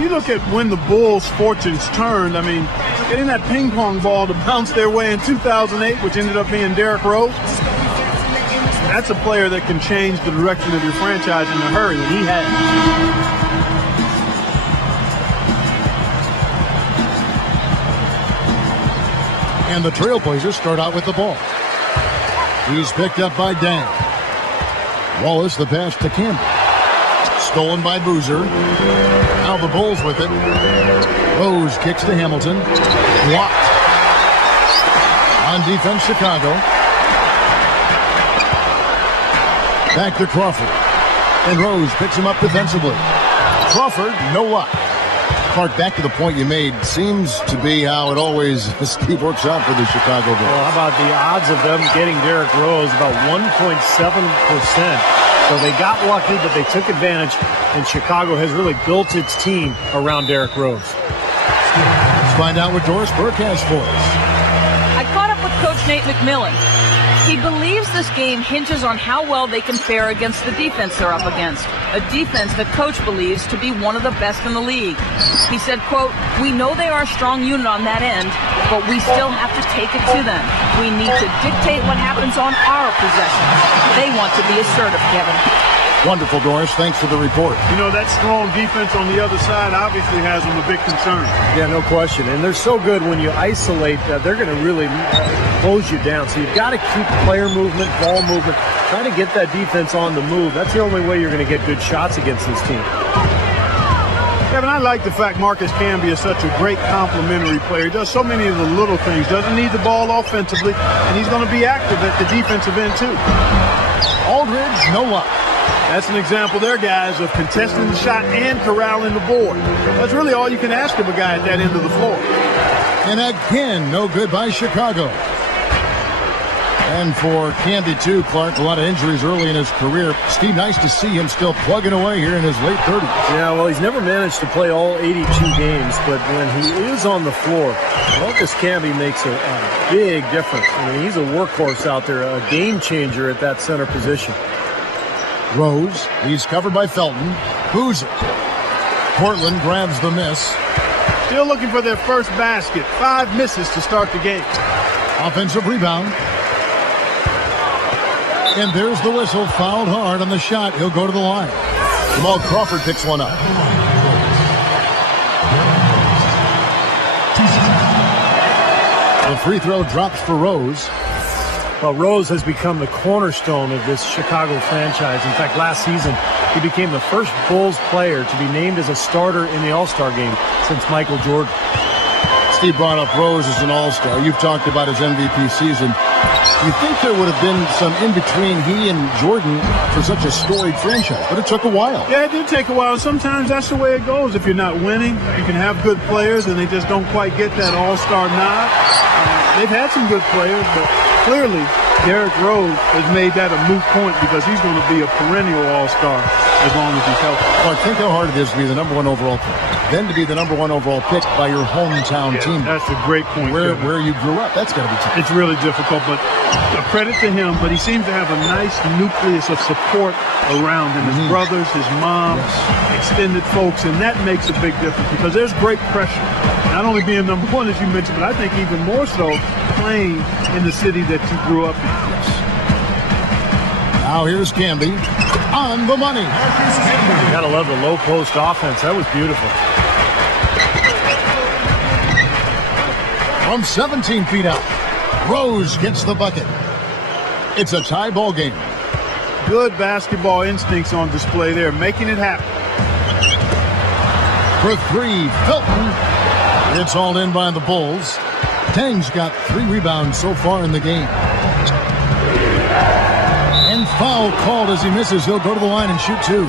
You look at when the Bulls' fortunes turned. I mean, getting that ping pong ball to bounce their way in 2008, which ended up being Derrick Rose. That's a player that can change the direction of your franchise in a hurry, and he has. And the Trailblazers start out with the ball. He's picked up by Dang. Wallace, the pass to Campbell. Stolen by Boozer. Now the Bulls with it. Rose kicks to Hamilton. Blocked. On defense, Chicago. Back to Crawford. And Rose picks him up defensively. Crawford, no luck. Clark, back to the point you made, seems to be how it always Steve works out for the Chicago Bulls. Well, how about the odds of them getting Derrick Rose? About 1.7%. So they got lucky, but they took advantage, and Chicago has really built its team around Derrick Rose. Let's find out what Doris Burke has for us. I caught up with Coach Nate McMillan. He believes this game hinges on how well they can fare against the defense they're up against, a defense that Coach believes to be one of the best in the league. He said, quote, "We know they are a strong unit on that end, but we still have to take it to them. We need to dictate what happens on our possessions. They want to be assertive, Kevin." Wonderful, Doris. Thanks for the report. You know, that strong defense on the other side obviously has them a big concern. Yeah, no question. And they're so good when you isolate, they're going to really close you down. So you've got to keep player movement, ball movement, try to get that defense on the move. That's the only way you're going to get good shots against this team. Kevin, I like the fact Marcus Camby is such a great complementary player. He does so many of the little things, doesn't need the ball offensively, and he's going to be active at the defensive end too. Aldridge, no luck. That's an example there, guys, of contesting the shot and corralling the board. That's really all you can ask of a guy at that end of the floor. And again, no good by Chicago. And for Candy, too, Clark, a lot of injuries early in his career. Steve, nice to see him still plugging away here in his late 30s. Yeah, well, he's never managed to play all 82 games, but when he is on the floor, Marcus Camby makes a big difference. I mean, he's a workhorse out there, a game changer at that center position. Rose, he's covered by Felton. Boozer. Portland grabs the miss. Still looking for their first basket. 5 misses to start the game. Offensive rebound. And there's the whistle. Fouled hard on the shot. He'll go to the line. Jamal Crawford picks one up. The free throw drops for Rose. Well, Rose has become the cornerstone of this Chicago franchise. In fact, last season, he became the first Bulls player to be named as a starter in the All-Star game since Michael Jordan. Steve brought up Rose as an All-Star. You've talked about his MVP season. You think there would have been some in-between he and Jordan for such a storied franchise, but it took a while. Yeah, it did take a while. Sometimes that's the way it goes. If you're not winning, you can have good players, and they just don't quite get that All-Star nod. They've had some good players, but clearly Derrick Rose has made that a moot point because he's going to be a perennial All-Star as long as he's healthy. Well, think how hard it is to be the #1 overall pick, then to be the #1 overall pick by your hometown team. That's a great point. Where you grew up, that's got to be tough. It's really difficult, but a credit to him. But he seems to have a nice nucleus of support around him. His brothers, his mom, extended folks, and that makes a big difference because there's great pressure. Not only being #1, as you mentioned, but I think even more so playing in the city that you grew up in. Now here's Camby on the money. You gotta love the low post offense. That was beautiful. From 17 feet out, Rose gets the bucket. It's a tie ball game. Good basketball instincts on display there, making it happen. For 3, Felton. It's all in by the Bulls. Tang's got 3 rebounds so far in the game. And foul called as he misses. He'll go to the line and shoot 2.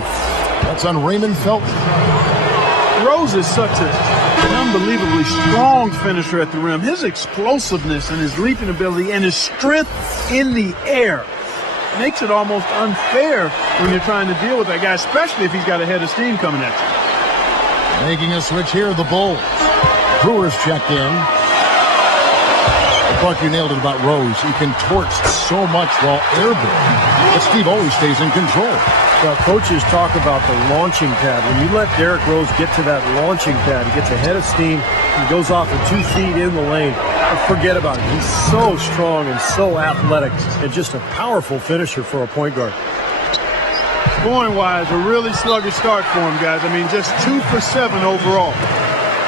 That's on Raymond Felton. Rose is such an unbelievably strong finisher at the rim. His explosiveness and his leaping ability and his strength in the air makes it almost unfair when you're trying to deal with that guy, especially if he's got a head of steam coming at you. Making a switch here, the Bulls. Brewers checked in. Clark, you nailed it about Rose. He contorts so much while airborne, but Steve always stays in control. Well, coaches talk about the launching pad. When you let Derrick Rose get to that launching pad, he gets a head of steam, he goes off with 2 feet in the lane. Forget about it. He's so strong and so athletic and just a powerful finisher for a point guard. Scoring-wise, a really sluggish start for him, guys. I mean, just 2 for 7 overall.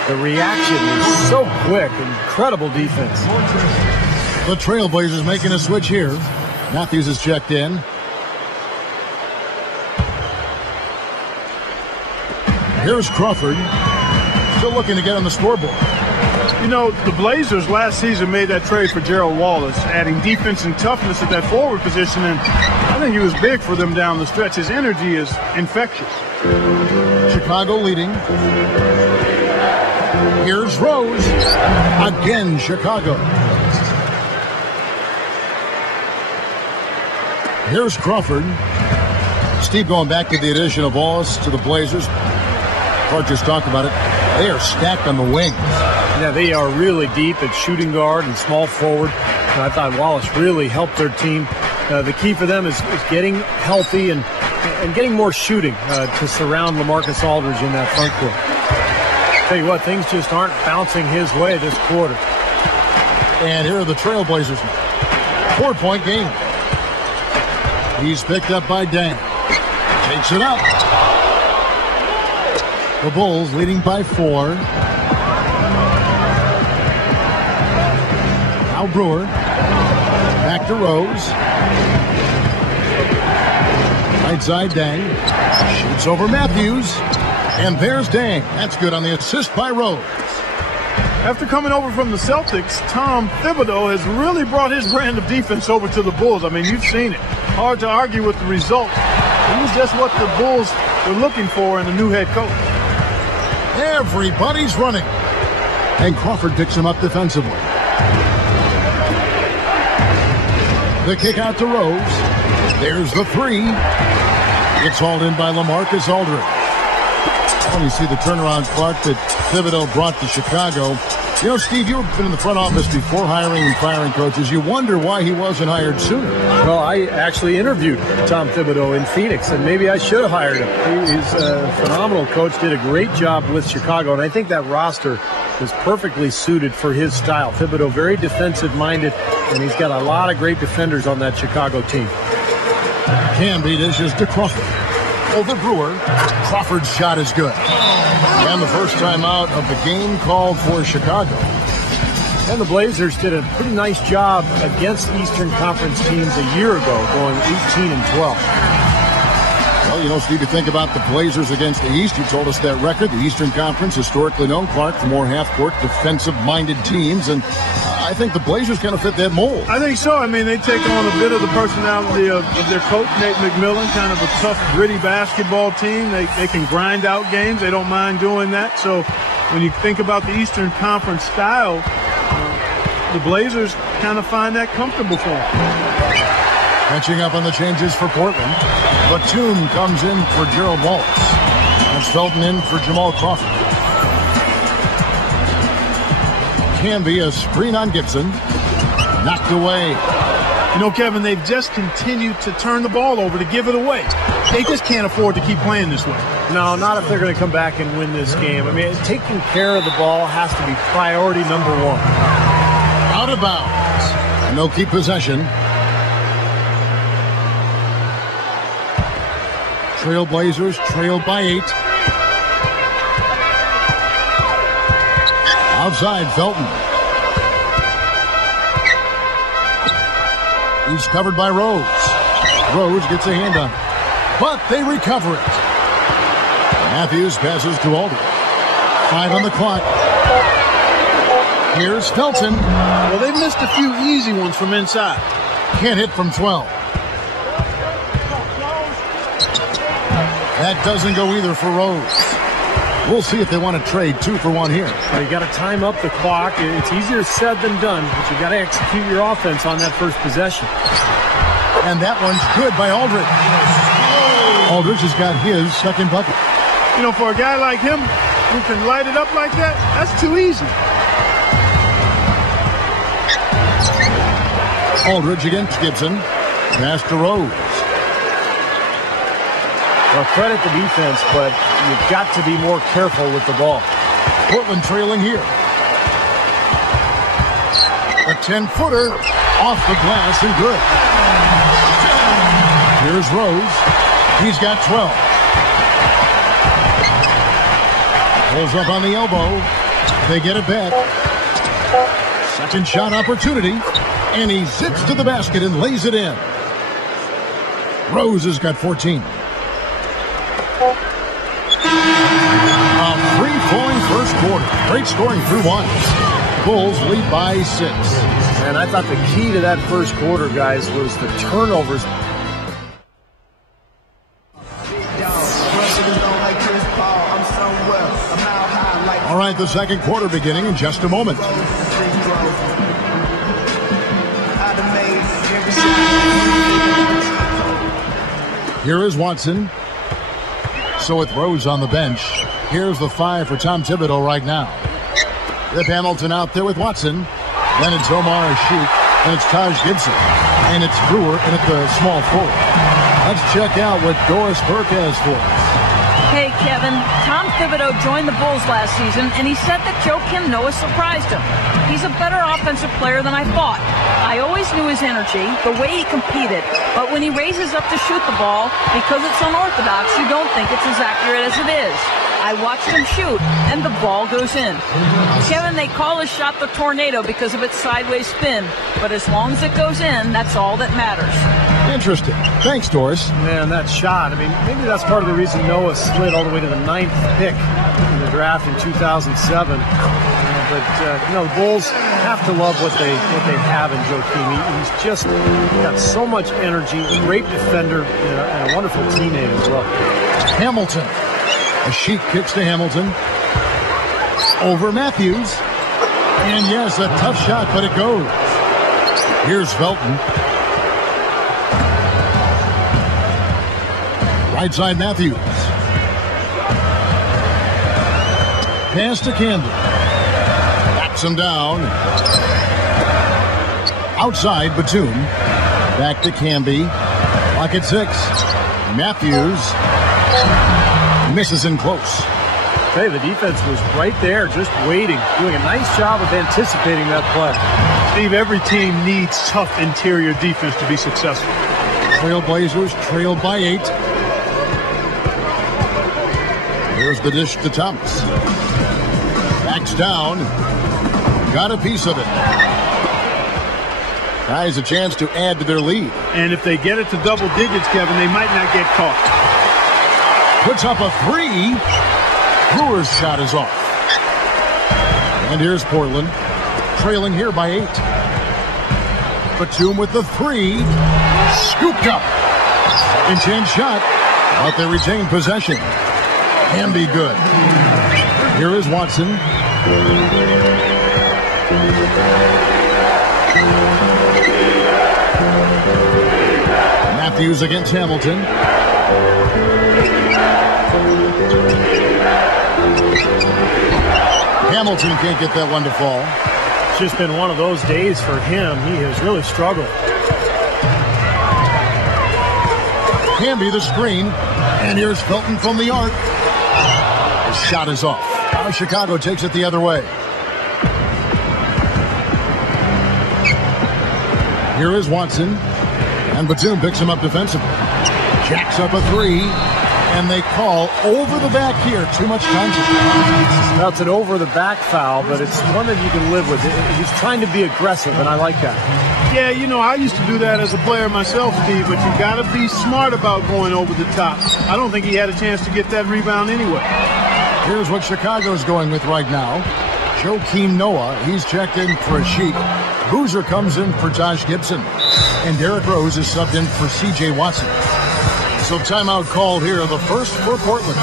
The reaction is so quick. Incredible defense. The Trailblazers making a switch here. Matthews is checked in. Here's Crawford. Still looking to get on the scoreboard. You know, the Blazers last season made that trade for Gerald Wallace, adding defense and toughness at that forward position, and I think he was big for them down the stretch. His energy is infectious. Chicago leading. Here's Rose. Again, Chicago. Here's Crawford. Steve going back to the addition of Wallace to the Blazers. Clark just talked about it. They are stacked on the wings. Yeah, they are really deep at shooting guard and small forward. And I thought Wallace really helped their team. The key for them is getting healthy and getting more shooting to surround LaMarcus Aldridge in that front court. Tell you what, things just aren't bouncing his way this quarter. And here are the Trailblazers. 4-point game. He's picked up by Dang. Takes it up. The Bulls leading by 4. Now Brewer. Back to Rose. Right side, Dang. Shoots over Matthews. And there's Dang. That's good on the assist by Rose. After coming over from the Celtics, Tom Thibodeau has really brought his brand of defense over to the Bulls. I mean, you've seen it. Hard to argue with the result. It was just what the Bulls were looking for in a new head coach. Everybody's running. And Crawford picks him up defensively. The kick out to Rose. There's the 3. It's hauled in by LaMarcus Aldridge. When you see the turnaround, Clark, that Thibodeau brought to Chicago. You know, Steve, you've been in the front office before hiring and firing coaches. You wonder why he wasn't hired sooner. Well, I actually interviewed Tom Thibodeau in Phoenix, and maybe I should have hired him. He's a phenomenal coach, did a great job with Chicago, and I think that roster is perfectly suited for his style. Thibodeau, very defensive-minded, and he's got a lot of great defenders on that Chicago team. Canby dishes to Crawford. Over Brewer. Crawford's shot is good. And the first time out of the game called for Chicago. And the Blazers did a pretty nice job against Eastern Conference teams a year ago, going 18-12. Well, you know, Steve, you think about the Blazers against the East. You told us that record. The Eastern Conference, historically known, Clark, for more half-court, defensive-minded teams. And I think the Blazers kind of fit that mold. I think so. I mean, they take on a bit of the personality of their coach, Nate McMillan, kind of a tough, gritty basketball team. They can grind out games. They don't mind doing that. So when you think about the Eastern Conference style, the Blazers kind of find that comfortable for them. Catching up on the changes for Portland. Batum comes in for Gerald Wallace. That's Felton in for Jamal Crawford. Canby, a screen on Gibson. Knocked away. You know, Kevin, they've just continued to turn the ball over to give it away. They just can't afford to keep playing this way. No, not if they're going to come back and win this game. I mean, taking care of the ball has to be priority number 1. Out of bounds. And they'll keep possession. Trailblazers trailed by 8. Outside, Felton. He's covered by Rose. Rose gets a hand on it. But they recover it. Matthews passes to Aldridge. 5 on the clock. Here's Felton. Well, they've missed a few easy ones from inside. Can't hit from 12. That doesn't go either for Rose. We'll see if they want to trade 2 for 1 here. Well, you got to time up the clock. It's easier said than done, but you got to execute your offense on that first possession. And that one's good by Aldridge. Aldridge has got his second bucket. You know, for a guy like him who can light it up like that, that's too easy. Aldridge against Gibson. Pass to Rose. Well, credit the defense, but you've got to be more careful with the ball. Portland trailing here. A 10-footer off the glass and good. Here's Rose. He's got 12. Pulls up on the elbow. They get it back. Second shot opportunity. And he zips to the basket and lays it in. Rose has got 14. A free-flowing first quarter. Great scoring through one. Bulls lead by 6. And I thought the key to that first quarter, guys, was the turnovers. All right, the second quarter beginning in just a moment. Here is Watson. So with Rose on the bench, here's the 5 for Tom Thibodeau right now. Rip Hamilton out there with Watson. Then it's Omar Sheik, and it's Taj Gibson. And it's Brewer, and at the small forward. Let's check out what Doris Burke has for us. Hey, Kevin. Tom Thibodeau joined the Bulls last season, and he said that Joakim Noah surprised him. He's a better offensive player than I thought. I always knew his energy, the way he competed, but when he raises up to shoot the ball, because it's unorthodox, you don't think it's as accurate as it is. I watched him shoot, and the ball goes in. Kevin, they call his shot the tornado because of its sideways spin, but as long as it goes in, that's all that matters. Interesting. Thanks, Doris. Man, that shot. I mean, maybe that's part of the reason Noah slid all the way to the 9th pick in the draft in 2007. But the Bulls have to love what they have in Joakim. He's just got so much energy, great defender, and a wonderful teammate as well. Hamilton. A Sheik kicks to Hamilton. Over Matthews. And yes, a tough shot, but it goes. Here's Felton. Right side Matthews. Pass to Camden. Backs him down. Outside Batum. Back to Camby. Clock at 6. Matthews misses in close. Hey, the defense was right there, just waiting, doing a nice job of anticipating that play. Steve, every team needs tough interior defense to be successful. Trailblazers trailed by 8. Here's the dish to Thomas. Backs down. Got a piece of it. Guys, a chance to add to their lead. And if they get it to double digits, Kevin, they might not get caught. Puts up a 3. Brewer's shot is off. And here's Portland, trailing here by 8. Batum with the 3. Scooped up. Second chance shot, but they retain possession. Can be good. Here is Watson. Matthews against Hamilton. Hamilton can't get that one to fall. It's just been one of those days for him. He has really struggled. Camby the screen. And here's Felton from the arc. The shot is off. Now Chicago takes it the other way. Here is Watson. And Batum picks him up defensively. Jacks up a 3. And they call over the back here. Too much contact. Now it's an over the back foul, but it's one that you can live with. He's trying to be aggressive, and I like that. Yeah, you know, I used to do that as a player myself, Steve, but you got to be smart about going over the top. I don't think he had a chance to get that rebound anyway. Here's what Chicago's going with right now. Joakim Noah, he's checked in for a Sheik. Boozer comes in for Taj Gibson. And Derrick Rose is subbed in for C.J. Watson. So timeout called here, the first for Portland.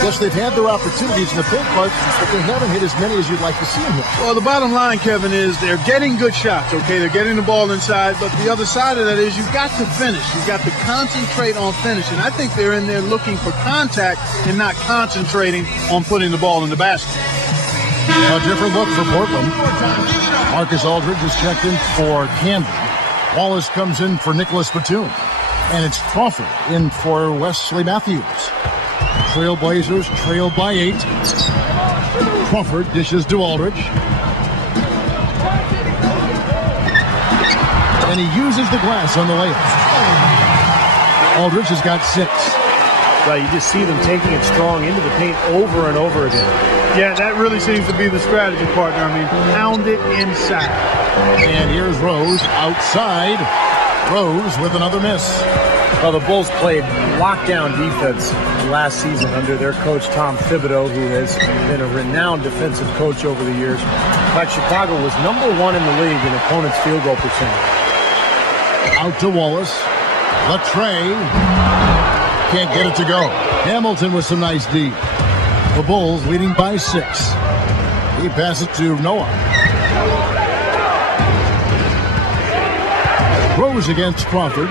Yes, they've had their opportunities in the paint, but they haven't hit as many as you'd like to see them hit. Well, the bottom line, Kevin, is they're getting good shots, okay? They're getting the ball inside, but the other side of that is you've got to finish. You've got to concentrate on finishing. I think they're in there looking for contact and not concentrating on putting the ball in the basket. A different look for Portland. Marcus Aldridge is checked in for Camden. Wallace comes in for Nicholas Batum. And it's Crawford in for Wesley Matthews. Trailblazers trail by 8. Crawford dishes to Aldridge. And he uses the glass on the layup. Aldridge has got 6. Right, you just see them taking it strong into the paint over and over again. Yeah, that really seems to be the strategy, partner. I mean, pound it inside. And here's Rose outside. Rose with another miss. Well, the Bulls played lockdown defense last season under their coach, Tom Thibodeau, who has been a renowned defensive coach over the years. In fact, Chicago was number 1 in the league in opponents' field goal percentage. Out to Wallace. Latrey can't get it to go. Hamilton with some nice D. The Bulls leading by 6. He passes to Noah. Rose against Crawford.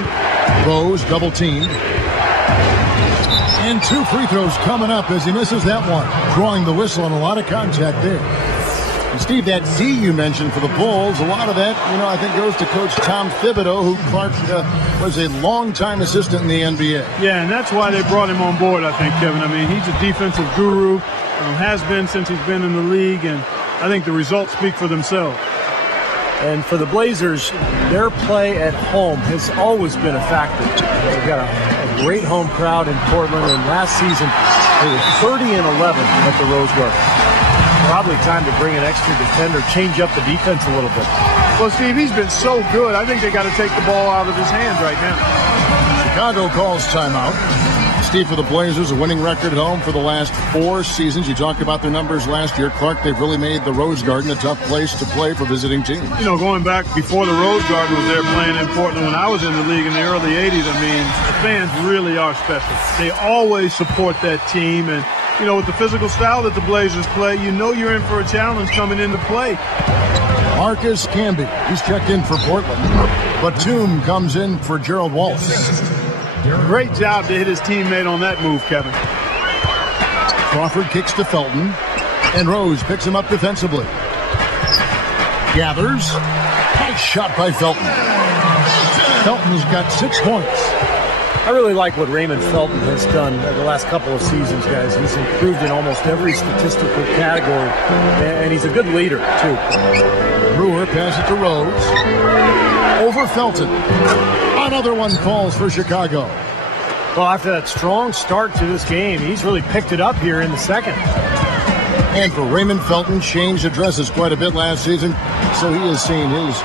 Rose double teamed. And 2 free throws coming up as he misses that one. Drawing the whistle and a lot of contact there. And Steve, that D you mentioned for the Bulls, a lot of that, I think goes to Coach Tom Thibodeau, who Clark was a longtime assistant in the NBA. Yeah, and that's why they brought him on board, I think, Kevin. I mean, he's a defensive guru, has been since he's been in the league, and I think the results speak for themselves. And for the Blazers, their play at home has always been a factor. They've got a great home crowd in Portland, and last season they were 30-11 at the Rose Garden. Probably time to bring an extra defender, change up the defense a little bit. Well, Steve, he's been so good. I think they got to take the ball out of his hands right now. Chicago calls timeout. Steve, for the Blazers, a winning record at home for the last 4 seasons. You talked about their numbers last year. Clark, they've really made the Rose Garden a tough place to play for visiting teams. Going back before the Rose Garden was there playing in Portland when I was in the league in the early 80s, I mean, the fans really are special. They always support that team, and with the physical style that the Blazers play, you're in for a challenge coming into play. Marcus Camby, he's checked in for Portland. Batum comes in for Gerald Wallace. Great job to hit his teammate on that move, Kevin. Crawford kicks to Felton, and Rose picks him up defensively. Gathers. Nice shot by Felton. Felton's got 6 points. I really like what Raymond Felton has done the last couple of seasons, guys. He's improved in almost every statistical category, and he's a good leader, too. Brewer passes it to Rose. Over Felton. Another one falls for Chicago. Well, after that strong start to this game, he's really picked it up here in the second. And for Raymond Felton, changed addresses quite a bit last season, so he has seen his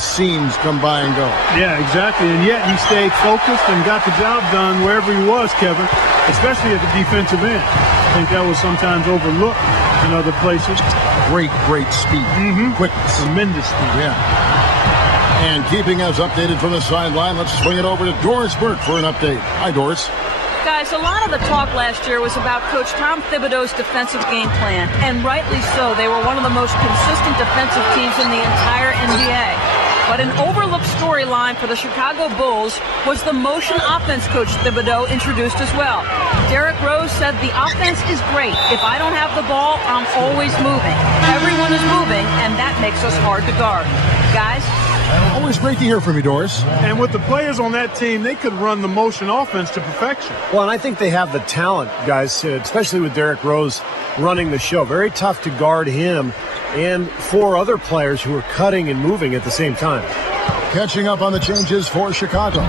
seams come by and go. Yeah, exactly. And yet he stayed focused and got the job done wherever he was, Kevin, especially at the defensive end. I think that was sometimes overlooked in other places. Great speed. Quickness. Tremendous speed. Yeah. And keeping us updated from the sideline, let's swing it over to Doris Burke for an update. Hi, Doris. Guys, a lot of the talk last year was about Coach Tom Thibodeau's defensive game plan, and rightly so. They were one of the most consistent defensive teams in the entire NBA. But an overlooked storyline for the Chicago Bulls was the motion offense Coach Thibodeau introduced as well. Derrick Rose said the offense is great. If I don't have the ball, I'm always moving. Everyone is moving, and that makes us hard to guard. Guys? Always great to hear from you, Doris. And with the players on that team, they could run the motion offense to perfection. Well, and I think they have the talent, guys, especially with Derrick Rose running the show. Very tough to guard him and 4 other players who are cutting and moving at the same time. Catching up on the changes for Chicago.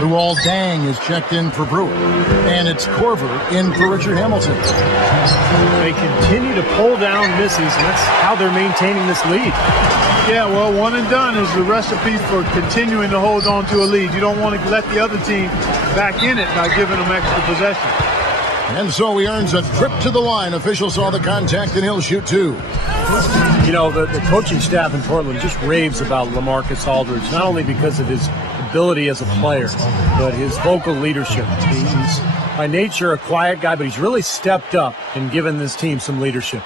Luol Deng is checked in for Brewer. And it's Corver in for Richard Hamilton. They continue to pull down misses, and that's how they're maintaining this lead. Yeah, well, one and done is the recipe for continuing to hold on to a lead. You don't want to let the other team back in it by giving them extra possession. And so he earns a trip to the line. Official saw the contact, and he'll shoot 2. The coaching staff in Portland just raves about LaMarcus Aldridge, not only because of his ability as a player, but his vocal leadership. He's by nature a quiet guy, but he's really stepped up and given this team some leadership.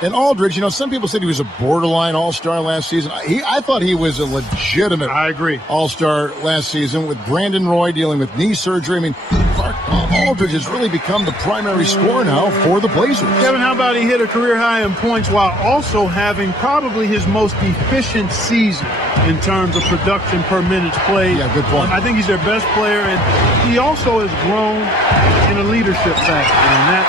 And Aldridge, some people said he was a borderline all-star last season. I thought he was a legitimate I agree. all-star last season with Brandon Roy dealing with knee surgery. I mean, Clark, all Aldridge has really become the primary scorer now for the Blazers. Kevin, how about he hit a career high in points while also having probably his most efficient season in terms of production per minutes played. Yeah, good point. I think he's their best player, and he also has grown in a leadership factor, and that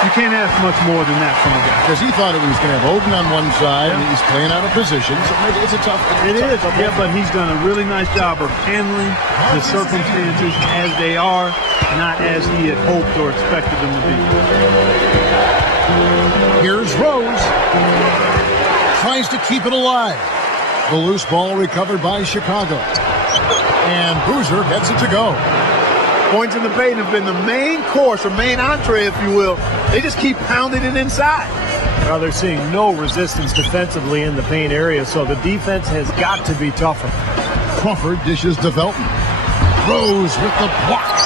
you can't ask much more than that from a guy. Because he thought he was going to have Oden on one side, and he's playing out of position, so maybe it's a tough. Yeah, but he's done a really nice job of handling the circumstances as they are, not as he had hoped or expected them to be. Here's Rose. Tries to keep it alive. The loose ball recovered by Chicago. And Boozer gets it to go. Points in the paint have been the main course, or main entree, if you will. They just keep pounding it inside. Well, they're seeing no resistance defensively in the paint area, so the defense has got to be tougher. Crawford dishes to Felton. Rose with the block.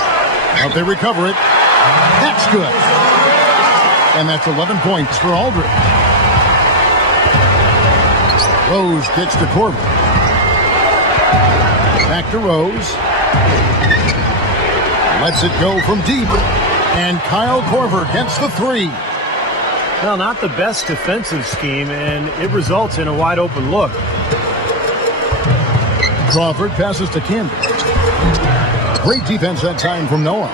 But they recover it. That's good. And that's 11 points for Aldridge. Rose kicks to Corbin. Back to Rose. Lets it go from deep. And Kyle Korver gets the three. Well, not the best defensive scheme, and it results in a wide open look. Crawford passes to Camby. Great defense that time from Noah.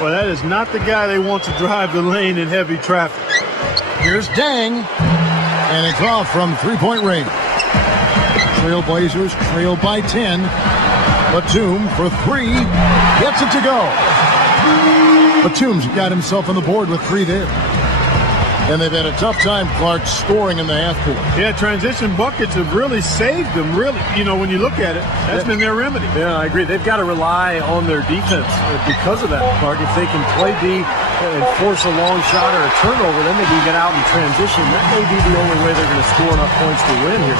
Well, that is not the guy they want to drive the lane in heavy traffic. Here's Dang. And it's off from three-point range. Trailblazers trail by 10. Batum for three. Gets it to go. Batum's got himself on the board with three there. And they've had a tough time, Clark, scoring in the half court. Yeah, transition buckets have really saved them, really. You know, when you look at it, that's been their remedy. Yeah, I agree. They've got to rely on their defense because of that, Clark. If they can play D and force a long shot or a turnover, then they can get out in transition. That may be the only way they're going to score enough points to win here.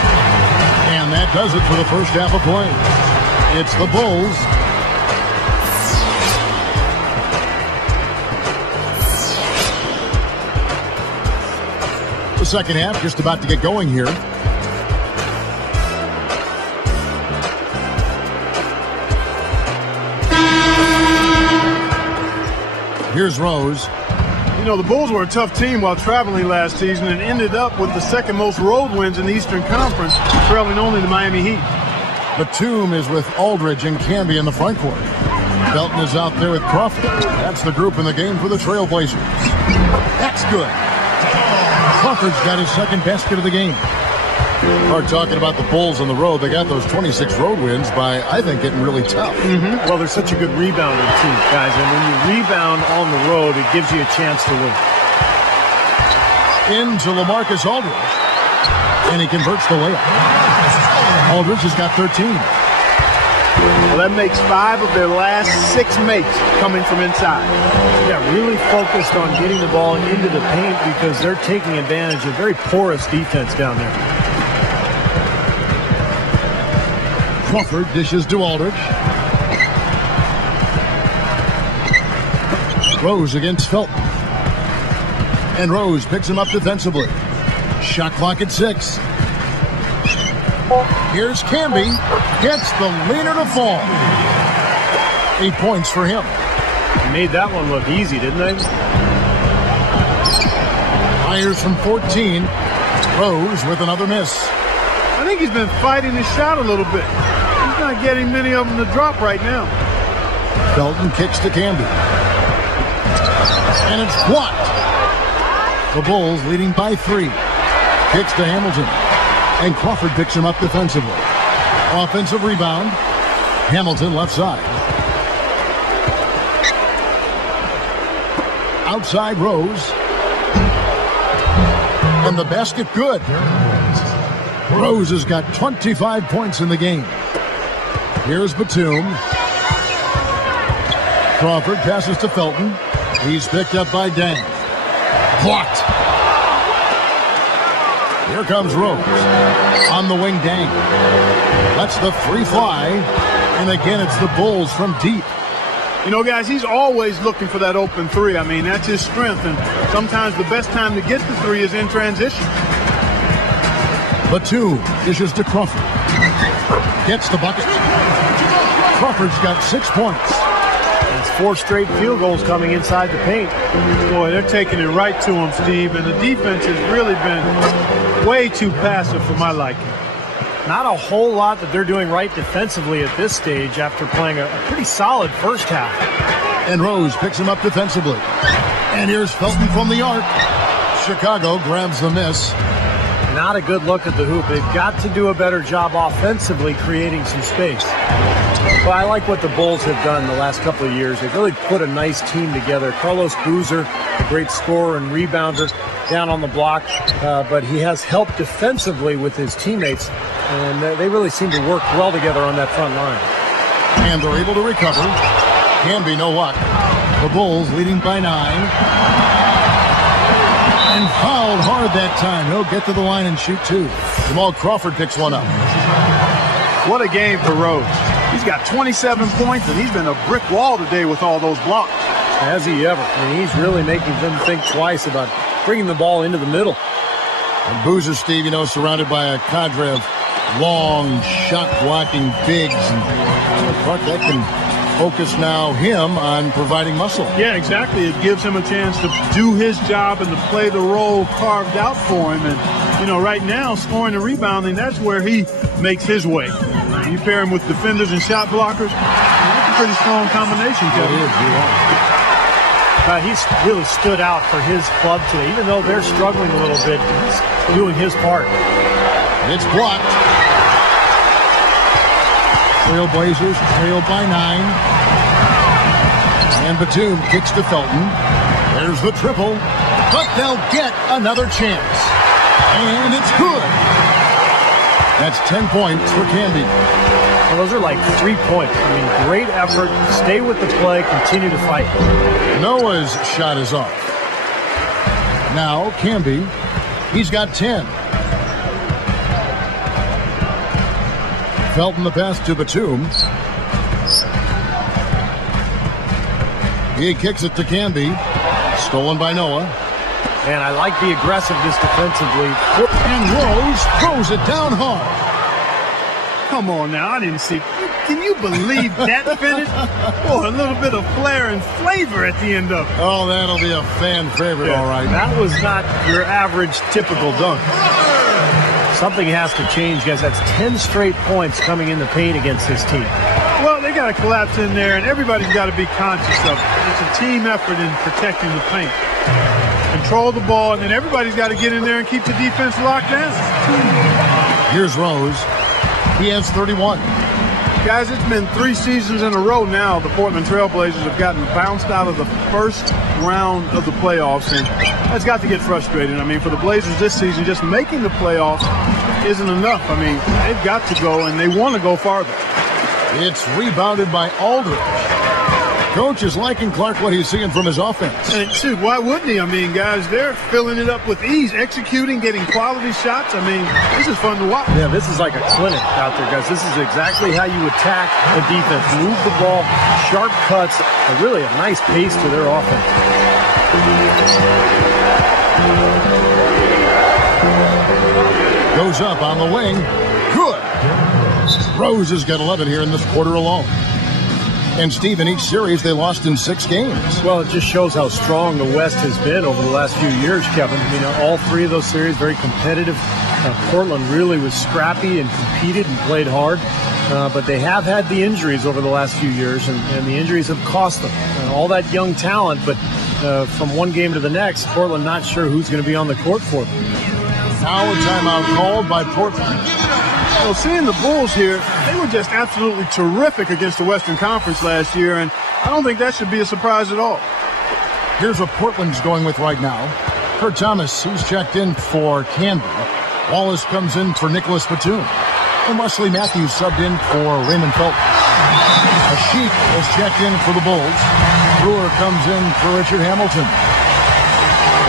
And that does it for the first half of play. It's the Bulls. The second half just about to get going here. Here's Rose. You know, the Bulls were a tough team while traveling last season and ended up with the second most road wins in the Eastern Conference, trailing only the Miami Heat. Batum is with Aldridge and Camby in the front court. Felton is out there with Crawford. That's the group in the game for the Trailblazers. That's good. Crawford's got his second basket of the game. We're talking about the Bulls on the road. They got those 26 road wins by, I think, getting really tough. Well, they're such a good rebounding team, guys. And when you rebound on the road, it gives you a chance to win. Into LaMarcus Aldridge. And he converts the layup. Aldridge has got 13. Well, that makes 5 of their last 6 makes coming from inside. Yeah, really focused on getting the ball into the paint because they're taking advantage of very porous defense down there. Crawford dishes to Aldridge. Rose against Felton. And Rose picks him up defensively. Shot clock at 6. Here's Camby. Gets the leaner to fall. 8 points for him. Made that one look easy, didn't they? Fires from 14. Rose with another miss. I think he's been fighting his shot a little bit. He's not getting many of them to drop right now. Felton kicks to Camby. And it's blocked. The Bulls leading by 3. Kicks to Hamilton. And Crawford picks him up defensively. Offensive rebound. Hamilton left side. Outside Rose. And the basket good. Rose has got 25 points in the game. Here's Batum. Crawford passes to Felton. He's picked up by Dang. Blocked. Here comes Rose. On the wing, Dang. Lets the three fly. And again, it's the Bulls from deep. You know, guys, he's always looking for that open three. I mean, that's his strength. And sometimes the best time to get the three is in transition. Batum dishes to Crawford. Gets the bucket. Crawford's got 6 points. It's 4 straight field goals coming inside the paint. Boy, they're taking it right to him, Steve, and the defense has really been way too passive for my liking. Not a whole lot that they're doing right defensively at this stage after playing a pretty solid first half. And Rose picks him up defensively. And here's Felton from the arc. Chicago grabs the miss. Not a good look at the hoop. They've got to do a better job offensively creating some space. But I like what the Bulls have done the last couple of years. They've really put a nice team together. Carlos Boozer, a great scorer and rebounder, down on the block. But he has helped defensively with his teammates. And they really seem to work well together on that front line. And they're able to recover. Can be no luck. The Bulls leading by 9. And fouled hard that time. He'll get to the line and shoot 2. Jamal Crawford picks one up. What a game for Rose. He's got 27 points, and he's been a brick wall today with all those blocks. Has he ever? I mean, he's really making them think twice about bringing the ball into the middle. And Boozer, Steve, you know, surrounded by a cadre of long, shot-blocking bigs. And Clark, that can focus now him on providing muscle. Yeah, exactly. It gives him a chance to do his job and to play the role carved out for him. And, you know, right now, scoring and rebounding, that's where he makes his way. You pair him with defenders and shot blockers, that's a pretty strong combination, Kevin. He's really stood out for his club today. Even though they're struggling a little bit, he's doing his part. It's blocked. Trailblazers trail by 9. And Batum kicks to Felton. There's the triple. But they'll get another chance. And it's good. That's 10 points for Canby. Well, those are like 3 points. I mean, great effort. Stay with the play. Continue to fight. Noah's shot is off. Now, Canby, he's got 10. Felton the pass to Batum. He kicks it to Canby. Stolen by Noah. And I like the aggressiveness defensively. And Rose throws it down hard. Come on now, I didn't see. Can you believe that finish? Boy, a little bit of flair and flavor at the end of it. Oh, that'll be a fan favorite, all right. That was not your average typical dunk. Something has to change, guys. That's 10 straight points coming in the paint against this team. Well, they got to collapse in there, and everybody's got to be conscious of it. It's a team effort in protecting the paint. Control the ball, and then everybody's got to get in there and keep the defense locked down. Here's Rose. He has 31. Guys, it's been 3 seasons in a row now. The Portland Trailblazers have gotten bounced out of the first round of the playoffs, and that's got to get frustrating. I mean, for the Blazers this season, just making the playoffs isn't enough. I mean, they've got to go, and they want to go farther. It's rebounded by Aldridge. Coach is liking Clark what he's seeing from his offense. And shoot, why wouldn't he? I mean, guys, they're filling it up with ease, executing, getting quality shots. I mean, this is fun to watch. Yeah, this is like a clinic out there, guys. This is exactly how you attack a defense. Move the ball, sharp cuts, and really a nice pace to their offense. Goes up on the wing. Good. Rose has got 11 here in this quarter alone. And Steve, in each series, they lost in 6 games. Well, it just shows how strong the West has been over the last few years, Kevin. You know, all 3 of those series, very competitive. Portland really was scrappy and competed and played hard. But they have had the injuries over the last few years, and the injuries have cost them. All that young talent, but from one game to the next, Portland not sure who's going to be on the court for them. Now a timeout called by Portland. Well, seeing the Bulls here, they were just absolutely terrific against the Western Conference last year, and I don't think that should be a surprise at all. Here's what Portland's going with right now. Kurt Thomas, he's checked in for Canby. Wallace comes in for Nicholas Batum. And Wesley Matthews subbed in for Raymond Felton. Ashik has checked in for the Bulls. Brewer comes in for Richard Hamilton.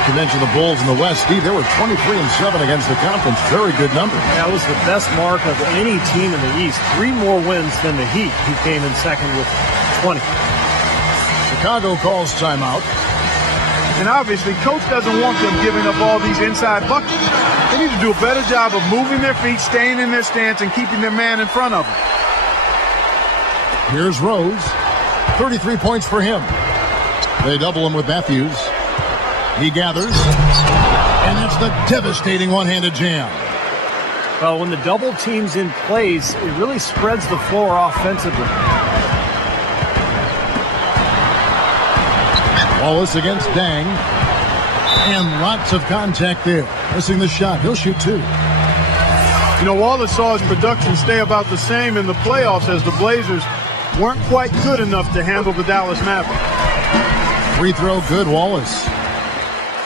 To mention the Bulls in the West, Steve, they were 23-7 against the conference. Very good number. That was the best mark of any team in the East. 3 more wins than the Heat, who came in second with 20. Chicago calls timeout. And obviously, Coach doesn't want them giving up all these inside buckets. They need to do a better job of moving their feet, staying in their stance, and keeping their man in front of them. Here's Rose. 33 points for him. They double him with Matthews. He gathers, and that's the devastating one-handed jam. Well, when the double team's in place, it really spreads the floor offensively. Wallace against Dang. And lots of contact there. Missing the shot. He'll shoot 2. You know, Wallace saw his production stay about the same in the playoffs as the Blazers weren't quite good enough to handle the Dallas Mavericks. Free throw good, Wallace.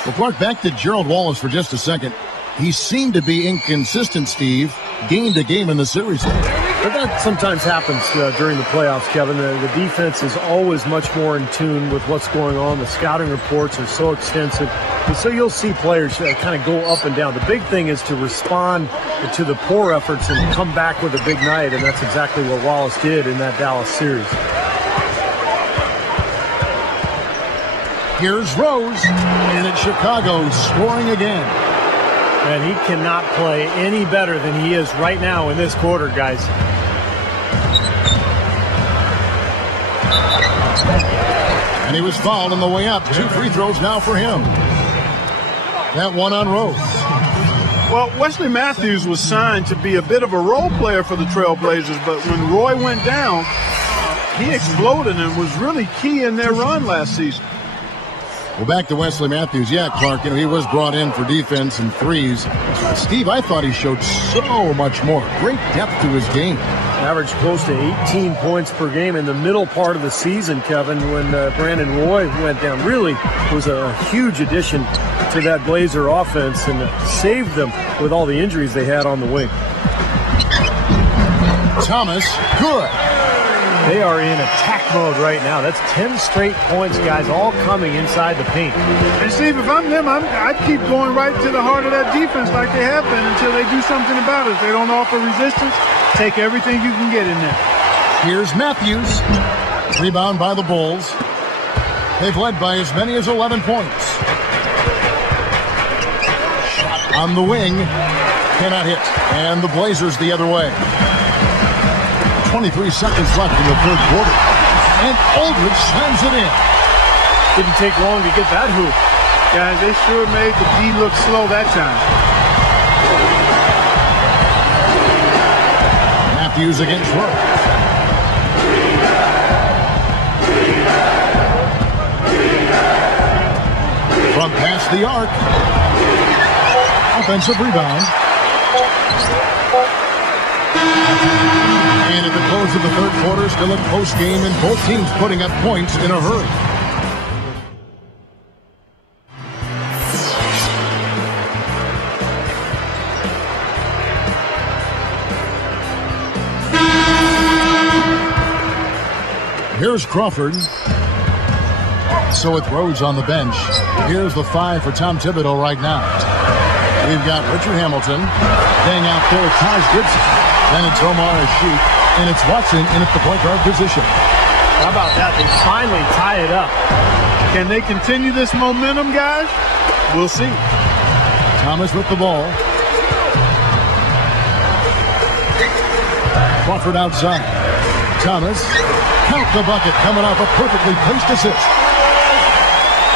Well, Clark, back to Gerald Wallace for just a second. He seemed to be inconsistent, Steve, game to game in the series. But that sometimes happens during the playoffs, Kevin. The defense is always much more in tune with what's going on. The scouting reports are so extensive. And so you'll see players kind of go up and down. The big thing is to respond to the poor efforts and come back with a big night, and that's exactly what Wallace did in that Dallas series. Here's Rose, and it's Chicago scoring again. And he cannot play any better than he is right now in this quarter, guys. And he was fouled on the way up. 2 free throws now for him. That one on Rose. Well, Wesley Matthews was signed to be a bit of a role player for the Trailblazers, but when Roy went down, he exploded and was really key in their run last season. Well, back to Wesley Matthews. Yeah, Clark, he was brought in for defense and threes. Steve, I thought he showed so much more. Great depth to his game. Averaged close to 18 points per game in the middle part of the season, Kevin, when Brandon Roy went down. Really was a huge addition to that Blazer offense and saved them with all the injuries they had on the wing. Thomas, good. They are in attack mode right now. That's 10 straight points, guys, all coming inside the paint. And Steve, if I'm them, I'd keep going right to the heart of that defense like they have been until they do something about it. If they don't offer resistance, take everything you can get in there. Here's Matthews. Rebound by the Bulls. They've led by as many as 11 points. Shot on the wing. Cannot hit. And the Blazers the other way. 23 seconds left in the third quarter. And Aldridge slams it in. Didn't take long to get that hoop. Guys, they sure made the D look slow that time. Matthews against Rose. From past the arc. Offensive rebound. And at the close of the third quarter, still a close game, and both teams putting up points in a hurry. Here's Crawford. So with Rhodes on the bench, here's the 5 for Tom Thibodeau right now. We've got Richard Hamilton. Dang out there, Taj Gibson. Then it's Omar Ashiq, and it's Watson in at the point guard position. How about that? They finally tie it up. Can they continue this momentum, guys? We'll see. Thomas with the ball. Crawford outside. Thomas. Count the bucket, coming off a perfectly placed assist.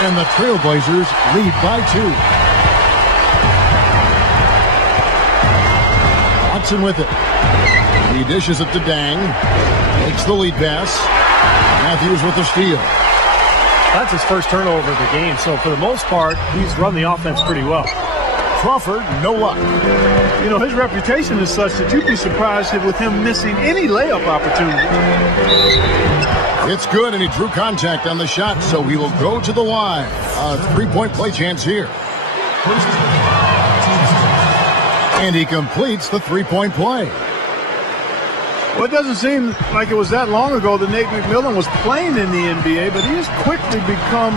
And the Trailblazers lead by 2. Watson with it. He dishes it to Dang. Takes the lead pass. Matthews with the steal. That's his first turnover of the game, so for the most part, he's run the offense pretty well. Crawford, no luck. You know, his reputation is such that you'd be surprised with him missing any layup opportunity. It's good, and he drew contact on the shot, so he will go to the line. A 3-point play chance here. And he completes the 3-point play. Well, it doesn't seem like it was that long ago that Nate McMillan was playing in the NBA, but he has quickly become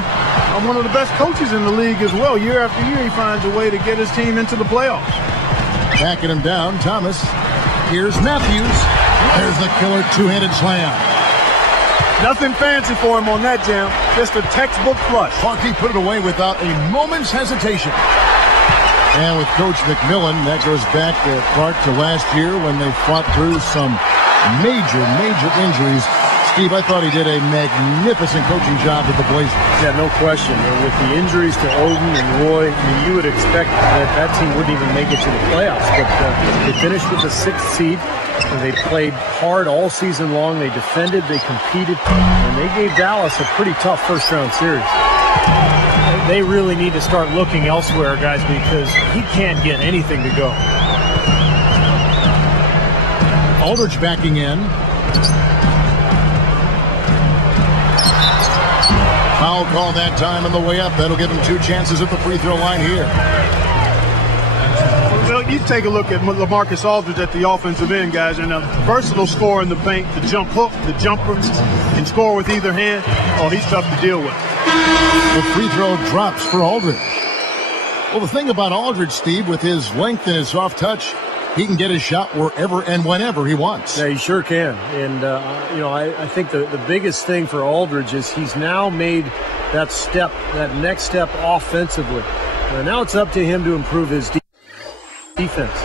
one of the best coaches in the league as well. Year after year, he finds a way to get his team into the playoffs. Backing him down, Thomas. Here's Matthews. There's the killer two-handed slam. Nothing fancy for him on that jam. Just a textbook flush. Clarkie put it away without a moment's hesitation. And with Coach McMillan, that goes back to last year when they fought through some major injuries. Steve, I thought he did a magnificent coaching job with the Blazers. Yeah, no question. And with the injuries to Odin and Roy, I mean, you would expect that team wouldn't even make it to the playoffs. But they finished with the 6th seed. And they played hard all season long. They defended, they competed, and they gave Dallas a pretty tough first-round series. They really need to start looking elsewhere, guys, because he can't get anything to go. Aldridge backing in. Foul call that time on the way up. That'll give him 2 chances at the free throw line here. Well, you take a look at LaMarcus Aldridge at the offensive end, guys, and a versatile scorer in the paint, the jump hook, the jumper, can score with either hand. Oh, he's tough to deal with. The free throw drops for Aldridge. Well, the thing about Aldridge, Steve, with his length and his soft touch, he can get his shot wherever and whenever he wants. Yeah, he sure can. And, you know, I think the biggest thing for Aldridge is he's now made that step, that next step offensively. Now it's up to him to improve his defense,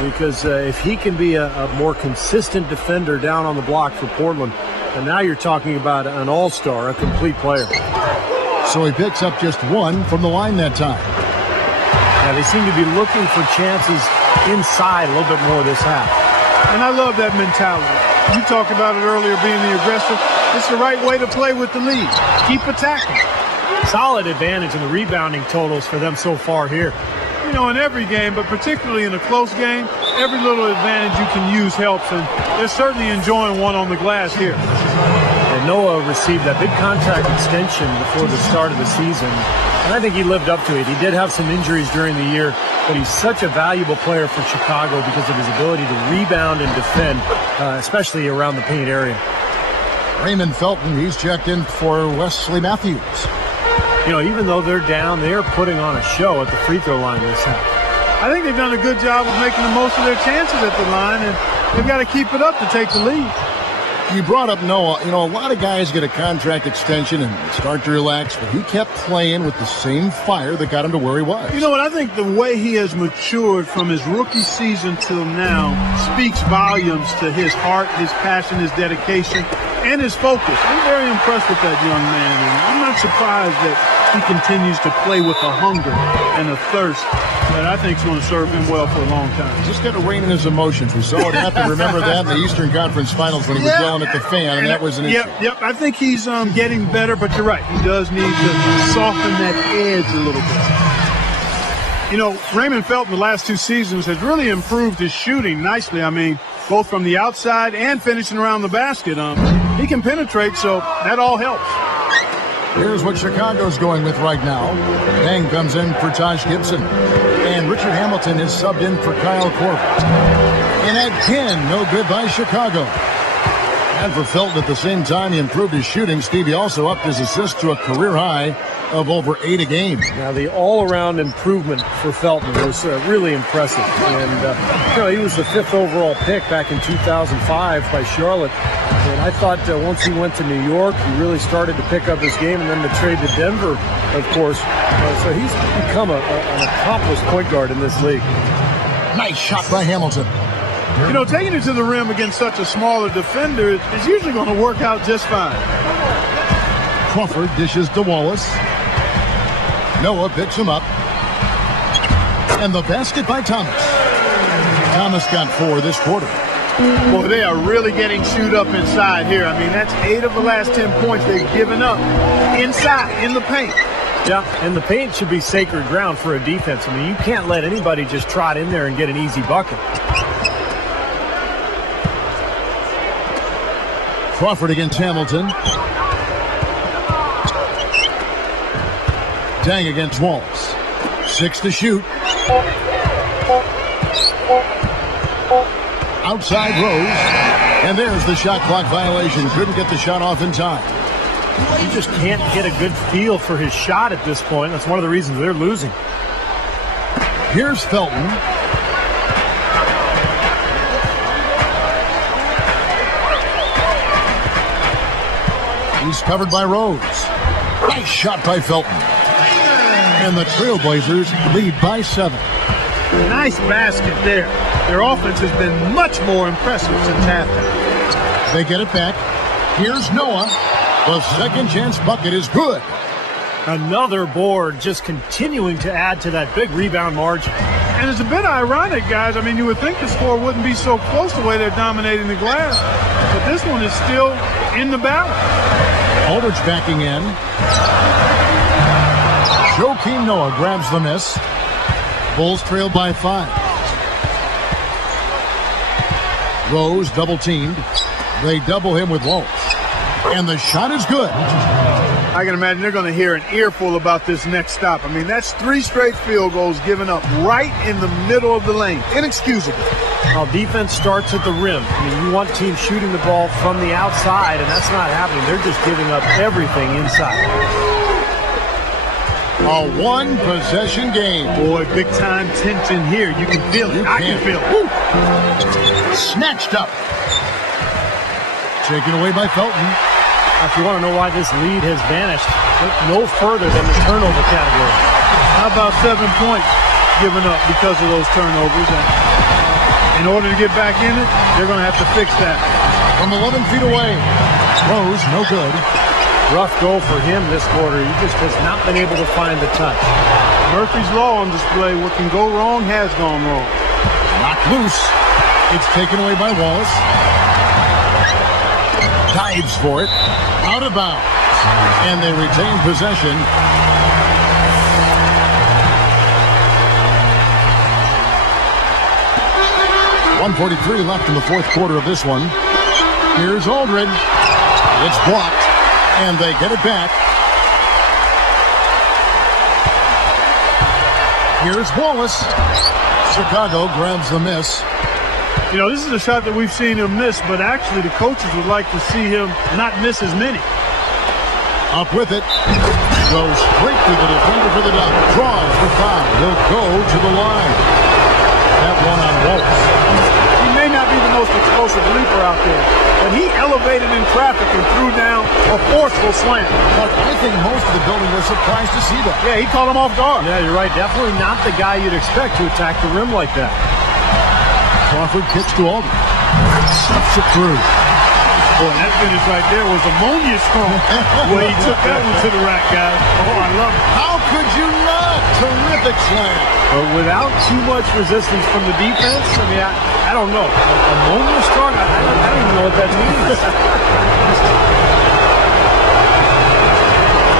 because if he can be a more consistent defender down on the block for Portland, and now you're talking about an all-star, a complete player. So he picks up just 1 from the line that time. Yeah, they seem to be looking for chances inside a little bit more this half. And I love that mentality. You talked about it earlier, being the aggressor. It's the right way to play with the lead. Keep attacking. Solid advantage in the rebounding totals for them so far here. You know, in every game, but particularly in a close game, every little advantage you can use helps, and they're certainly enjoying one on the glass here. And Noah received that big contract extension before the start of the season, and I think he lived up to it. He did have some injuries during the year, but he's such a valuable player for Chicago because of his ability to rebound and defend, especially around the paint area. Raymond Felton, he's checked in for Wesley Matthews. You know, even though they're down, they're putting on a show at the free throw line this half. I think they've done a good job of making the most of their chances at the line, and they've got to keep it up to take the lead. You brought up Noah. You know, a lot of guys get a contract extension and start to relax, but he kept playing with the same fire that got him to where he was. You know what? I think the way he has matured from his rookie season till now speaks volumes to his heart, his passion, his dedication, and his focus. I'm very impressed with that young man, and I'm not surprised that he continues to play with a hunger and a thirst that I think is going to serve him well for a long time. Just got to rein in his emotions. We saw it happen. Remember that in the Eastern Conference Finals when he was yelling at the fan, and that was an issue. Yep. I think he's getting better, but you're right. He does need to soften that edge a little bit. You know, Raymond Felton the last 2 seasons has really improved his shooting nicely. I mean, both from the outside and finishing around the basket. He can penetrate, so that all helps. Here's what Chicago's going with right now. Dang comes in for Taj Gibson. And Richard Hamilton is subbed in for Kyle Korver. And at 10, no good by Chicago. And for Felton at the same time, he improved his shooting. Stevie also upped his assists to a career high of over 8 a game. Now, the all-around improvement for Felton was really impressive. And, you know, he was the 5th overall pick back in 2005 by Charlotte. And I thought once he went to New York, he really started to pick up his game, and then the trade to Denver, of course. So he's become an accomplished point guard in this league. Nice shot by Hamilton. You know, taking it to the rim against such a smaller defender is usually going to work out just fine. Crawford dishes to Wallace. Noah picks him up. And the basket by Thomas. Thomas got 4 this quarter. Boy, they are really getting chewed up inside here. I mean, that's 8 of the last 10 points they've given up inside, in the paint. Yeah, and the paint should be sacred ground for a defense. I mean, you can't let anybody just trot in there and get an easy bucket. Crawford against Hamilton. Dang against Wallace. 6 to shoot. Outside Rose. And there's the shot clock violation. Couldn't get the shot off in time. You just can't get a good feel for his shot at this point. That's one of the reasons they're losing. Here's Felton. He's covered by Rose. Nice shot by Felton. And the Trailblazers lead by 7. Nice basket there. Their offense has been much more impressive since halftime. They get it back. Here's Noah. The second chance bucket is good. Another board, just continuing to add to that big rebound margin. And it's a bit ironic, guys. I mean, you would think the score wouldn't be so close the way they're dominating the glass. But this one is still in the balance. Aldridge backing in. Joakim Noah grabs the miss. Bulls trail by 5. Rose double teamed. They double him with Wallace. And the shot is good. I can imagine they're going to hear an earful about this next stop. I mean, that's 3 straight field goals given up right in the middle of the lane. Inexcusable. Well, defense starts at the rim. I mean, you want teams shooting the ball from the outside, and that's not happening. They're just giving up everything inside. A one-possession game. Boy, big-time tension here. You can feel it. I can feel it. Woo. Snatched up. Taken away by Felton. If you want to know why this lead has vanished, look no further than the turnover category. How about 7 points given up because of those turnovers? And in order to get back in it, they're going to have to fix that. From 11 feet away. Rose, no good. Rough go for him this quarter. He just has not been able to find the touch. Murphy's Law on display. What can go wrong has gone wrong. Knocked loose. It's taken away by Wallace. Dives for it. Out of bounds. And they retain possession. .143 left in the fourth quarter of this one. Here's Aldridge. It's blocked. And they get it back. Here's Wallace. Chicago grabs the miss. You know, this is a shot that we've seen him miss, but actually the coaches would like to see him not miss as many. Up with it. Goes straight to the defender for the dunk. Draws the foul. He'll go to the line. That one on Wallace. He may not be the most explosive leaper out there, but he elevated in traffic and threw down a forceful slam. But I think most of the building was surprised to see that. Yeah, he caught him off guard. Yeah, you're right. Definitely not the guy you'd expect to attack the rim like that. Crawford kicks to Aldridge. Stuffs it through. Boy, that finish right there was ammonia strong. The way he took that one to the rack, guys. Oh, I love it. How could you not? Terrific slam. But without too much resistance from the defense, I mean, I don't know. Ammonia strong? I don't even know what that means.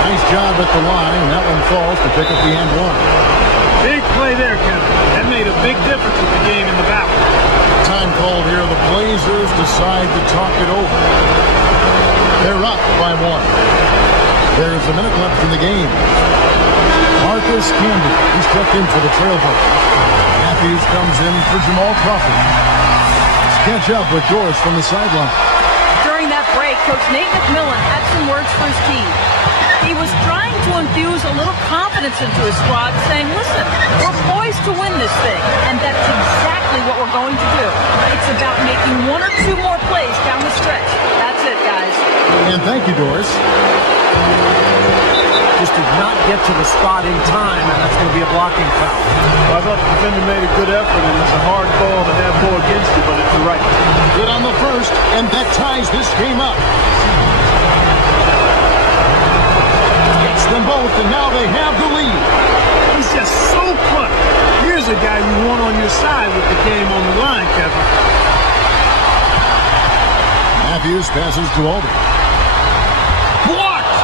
Nice job at the line, and that one falls to pick up the and one. Big play there, Kevin. That made a big difference with the game in the battle. Time called here. The Blazers decide to talk it over. They're up by 1. There's a minute left in the game. Marcus Camby, he's checked in for the Trailblazers. Matthews comes in for Jamal Crawford. Let's catch up with Doris from the sideline. During that break, Coach Nate McMillan had some words for his team. He was trying to infuse a little confidence into his squad, saying, listen, we're poised to win this thing, and that's exactly what we're going to do. It's about making 1 or 2 more plays down the stretch. That's it, guys. And thank you, Doris. Just did not get to the spot in time, and that's going to be a blocking foul. Well, I thought the defender made a good effort, and it's a hard call to have go against you, but it's the right. Good on the first, and that ties this game up. Gets them both, and now they have the lead. He's just so clutch. Here's a guy you want on your side with the game on the line, Kevin. Matthews passes to Aldridge. Blocked!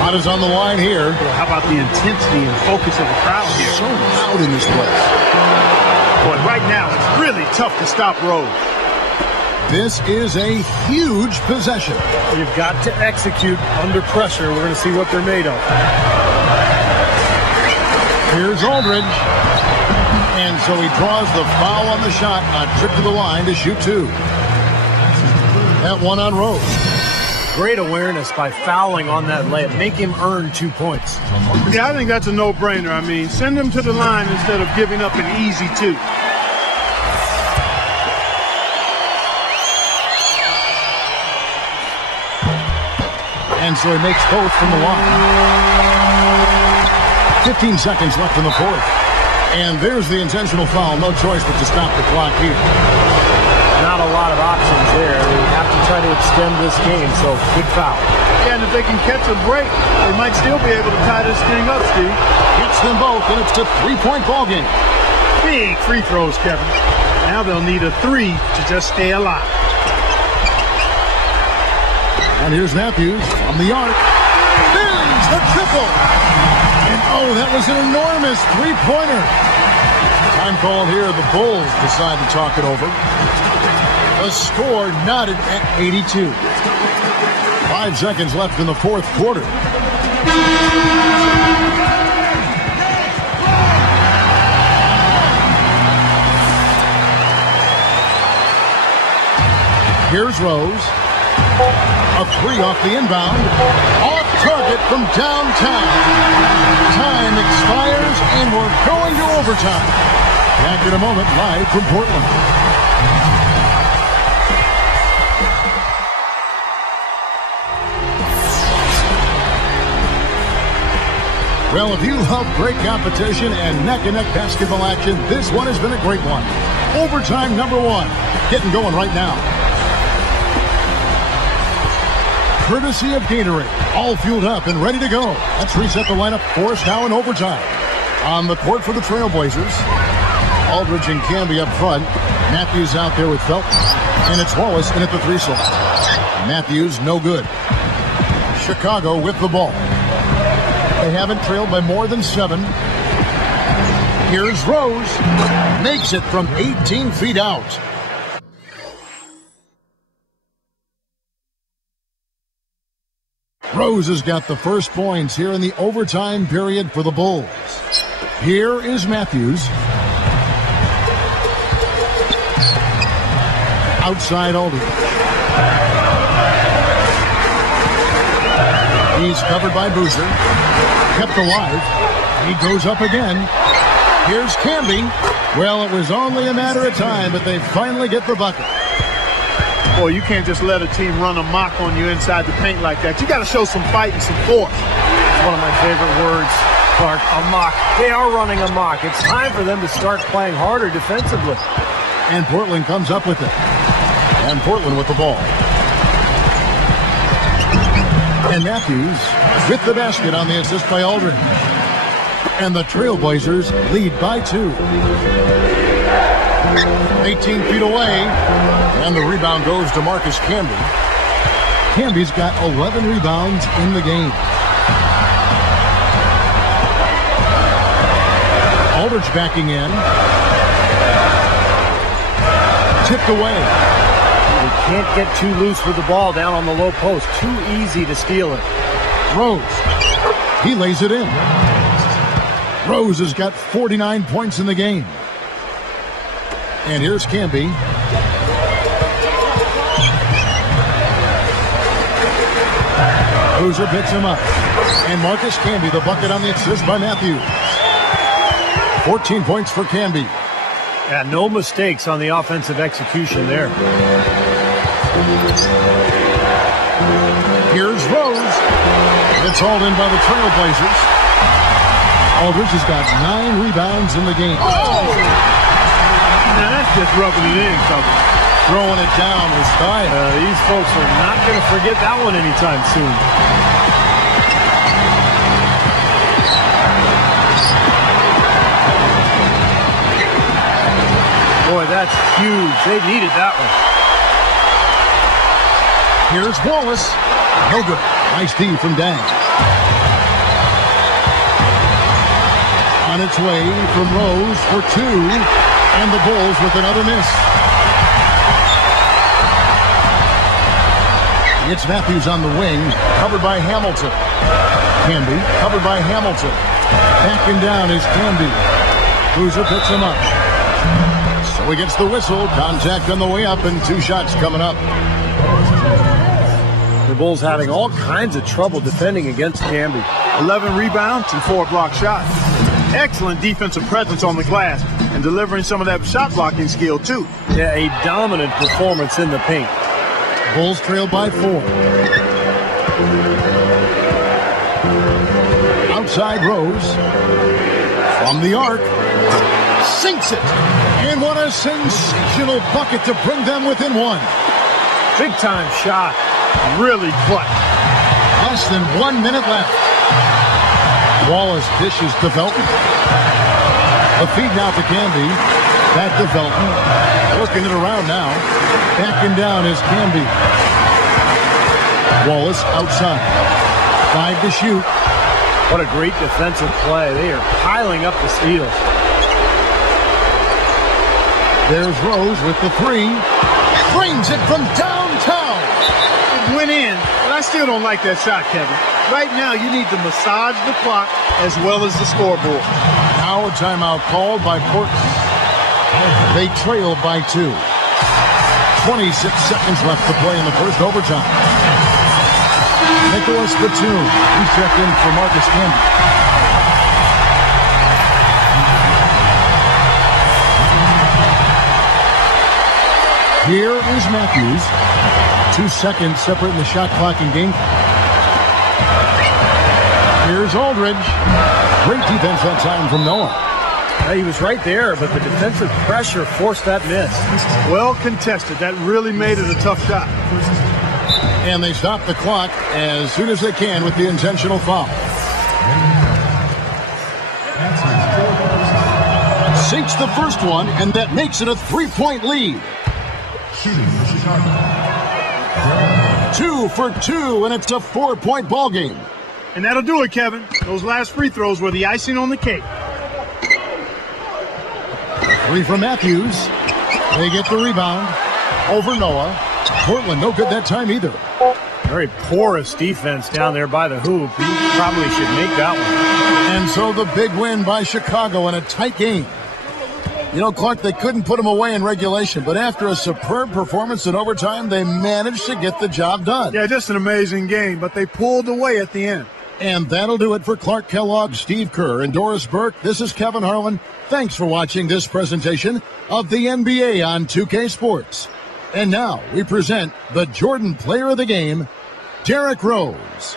Lot is on the line here. How about the intensity and focus of the crowd here? So loud in this place. Boy, right now it's really tough to stop Rose. This is a huge possession. You've got to execute under pressure. We're going to see what they're made of. Here's Aldridge. And so he draws the foul on the shot. A trip to the line to shoot 2. That one on Rose. Great awareness by fouling on that layup. Make him earn 2 points. Yeah, I think that's a no-brainer. I mean, send him to the line instead of giving up an easy 2. And so he makes both from the line. 15 seconds left in the fourth. And there's the intentional foul. No choice but to stop the clock here. not a lot of options there. They have to try to extend this game, so good foul. Yeah, and if they can catch a break, they might still be able to tie this thing up, Steve. Hits them both, and it's a 3-point ball game. Big free throws, Kevin. Now they'll need a 3 to just stay alive. And here's Matthews from the arc. Buries the triple. And oh, that was an enormous three-pointer. Time called here. The Bulls decide to talk it over. The score knotted at 82. 5 seconds left in the fourth quarter. Here's Rose. A 3 off the inbound. Off target from downtown. Time expires, and we're going to overtime. Back in a moment, live from Portland. Well, if you love great competition and neck-and-neck basketball action, this one has been a great one. Overtime number 1. Getting going right now. Courtesy of Gatorade, all fueled up and ready to go. Let's reset the lineup for us now in overtime. On the court for the Trailblazers, Aldridge and Camby up front. Matthews out there with Phelps, and it's Wallace in at the 3 slot. Matthews, no good. Chicago with the ball. They haven't trailed by more than 7. Here's Rose. Makes it from 18 feet out. Rose has got the first points here in the overtime period for the Bulls. Here is Matthews. Outside Aldridge. He's covered by Boozer. Kept alive. He goes up again. Here's Camby. Well, it was only a matter of time, but they finally get the bucket. Boy, you can't just let a team run amok on you inside the paint like that. You got to show some fight and some force. It's one of my favorite words, Clark, amok. They are running amok. It's time for them to start playing harder defensively. And Portland comes up with it. And Portland with the ball. And Matthews with the basket on the assist by Aldridge. And the Trailblazers lead by 2. 18 feet away. And the rebound goes to Marcus Camby. Camby's got 11 rebounds in the game. Aldridge backing in. Tipped away. You can't get too loose with the ball down on the low post. Too easy to steal it. Rose. He lays it in. Rose has got 49 points in the game. And here's Camby. Boozer picks him up. And Marcus Camby, the bucket on the assist by Matthews. 14 points for Camby. Yeah, no mistakes on the offensive execution there. Here's Rose. It's hauled in by the Trailblazers. Aldridge has got 9 rebounds in the game. Oh! Now that's just rubbing it in, cover. Throwing it down with style. These folks are not going to forget that one anytime soon. Boy, that's huge. They needed that one. Here's Wallace. No good. Nice D from Dang. On its way from Rose for 2. And the Bulls with another miss. It's Matthews on the wing, covered by Hamilton. Camby, covered by Hamilton. Backing down is Camby. Boozer picks him up. So he gets the whistle. Contact on the way up, and 2 shots coming up. The Bulls having all kinds of trouble defending against Camby. 11 rebounds and 4 block shots. Excellent defensive presence on the glass and delivering some of that shot blocking skill, too. Yeah, a dominant performance in the paint. Bulls trail by 4. Outside Rose. From the arc. Sinks it. And what a sensational bucket to bring them within one. Big time shot. Really clutch. Less than 1 minute left. Wallace dishes to Felton. The feed now to Canby. Back to Felton. Working it around now. Backing down is Canby. Wallace outside. 5 to shoot. What a great defensive play. They are piling up the steals. There's Rose with the three. Brings it from downtown. It went in, but I still don't like that shot, Kevin. Right now, you need to massage the clock as well as the scoreboard. Now a timeout called by Portland. They trail by 2. 26 seconds left to play in the first overtime. Nicholas Batum. He checked in for Marcus Camby. Here is Matthews. 2 seconds separating the shot clock and game. Here's Aldridge. Great defense that time from Noah. He was right there, but the defensive pressure forced that miss. Well contested. That really made it a tough shot. And they stop the clock as soon as they can with the intentional foul. Sinks the first one, and that makes it a 3-point lead. 2 for 2, and it's a 4-point ball game. And that'll do it, Kevin. Those last free throws were the icing on the cake. 3 from Matthews. They get the rebound over Noah. Portland no good that time either. Very porous defense down there by the hoop. He probably should make that one. And so the big win by Chicago in a tight game. You know, Clark, they couldn't put them away in regulation, but after a superb performance in overtime, they managed to get the job done. Yeah, just an amazing game, but they pulled away at the end. And that'll do it for Clark Kellogg, Steve Kerr, and Doris Burke. This is Kevin Harlan. Thanks for watching this presentation of the NBA on 2K Sports. And now we present the Jordan Player of the Game, Derrick Rose.